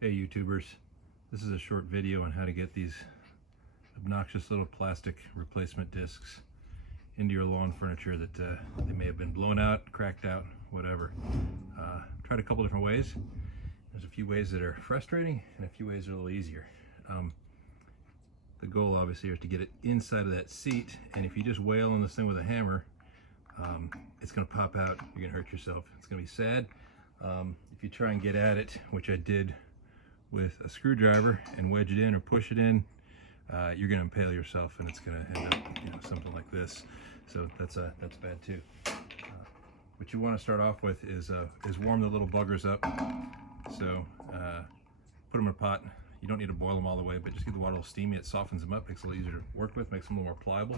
Hey YouTubers, this is a short video on how to get these obnoxious little plastic replacement discs into your lawn furniture that they may have been blown out, cracked out, whatever. Tried a couple different ways. There's a few ways that are frustrating and a few ways that are a little easier. The goal obviously is to get it inside of that seat, and if you just wail on this thing with a hammer, it's going to pop out. You're going to hurt yourself. It's going to be sad. If you try and get at it, which I did with a screwdriver, and wedge it in or push it in, you're going to impale yourself, and it's going to end up, something like this. So that's bad too. What you want to start off with is warm the little buggers up. So put them in a pot. You don't need to boil them all the way, but just get the water a little steamy. It softens them up, makes it a little easier to work with, makes them a little more pliable.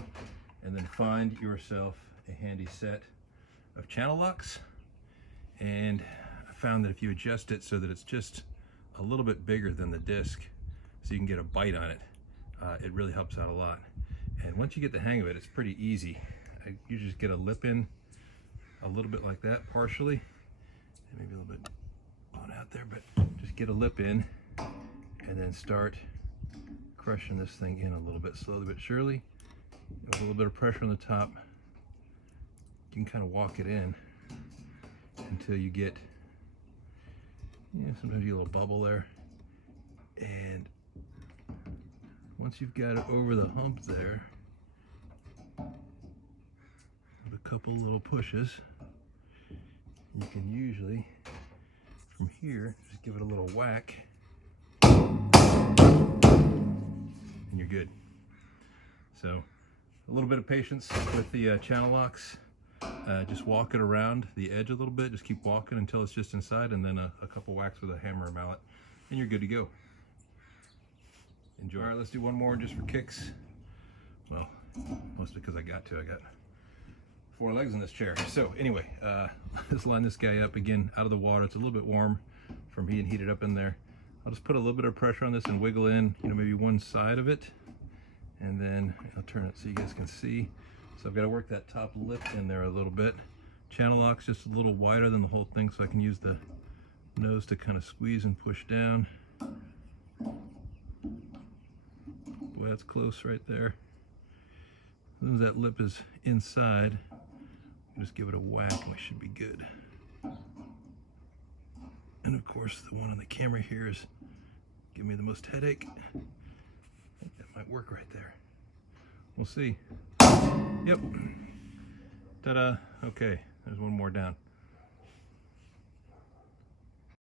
And then find yourself a handy set of channel locks. And I found that if you adjust it so that it's just a little bit bigger than the disc, so you can get a bite on it, it really helps out a lot. And once you get the hang of it, it's pretty easy. You just get a lip in a little bit like that, partially, and maybe a little bit blown out there, but just get a lip in and then start crushing this thing in a little bit, slowly but surely. With a little bit of pressure on the top, you can kind of walk it in until you get, sometimes you get a little bubble there. And once you've got it over the hump there, with a couple little pushes, you can usually, from here, just give it a little whack, and you're good. So a little bit of patience with the channel locks. Just walk it around the edge a little bit. Just keep walking until it's just inside, and then a couple whacks with a hammer or mallet, and you're good to go. Enjoy. All right, let's do one more just for kicks. Well, mostly because I got 4 legs in this chair. So anyway, let's line this guy up again out of the water. It's a little bit warm from being heated up in there. I'll just put a little bit of pressure on this and wiggle in, maybe one side of it, and then I'll turn it so you guys can see. So I've got to work that top lip in there a little bit. Channel lock's just a little wider than the whole thing, so I can use the nose to kind of squeeze and push down. Boy, that's close right there. As soon as that lip is inside, just give it a whack and we should be good. And of course, the one on the camera here is giving me the most headache. I think that might work right there. We'll see. Yep. Ta-da. Okay, there's one more down.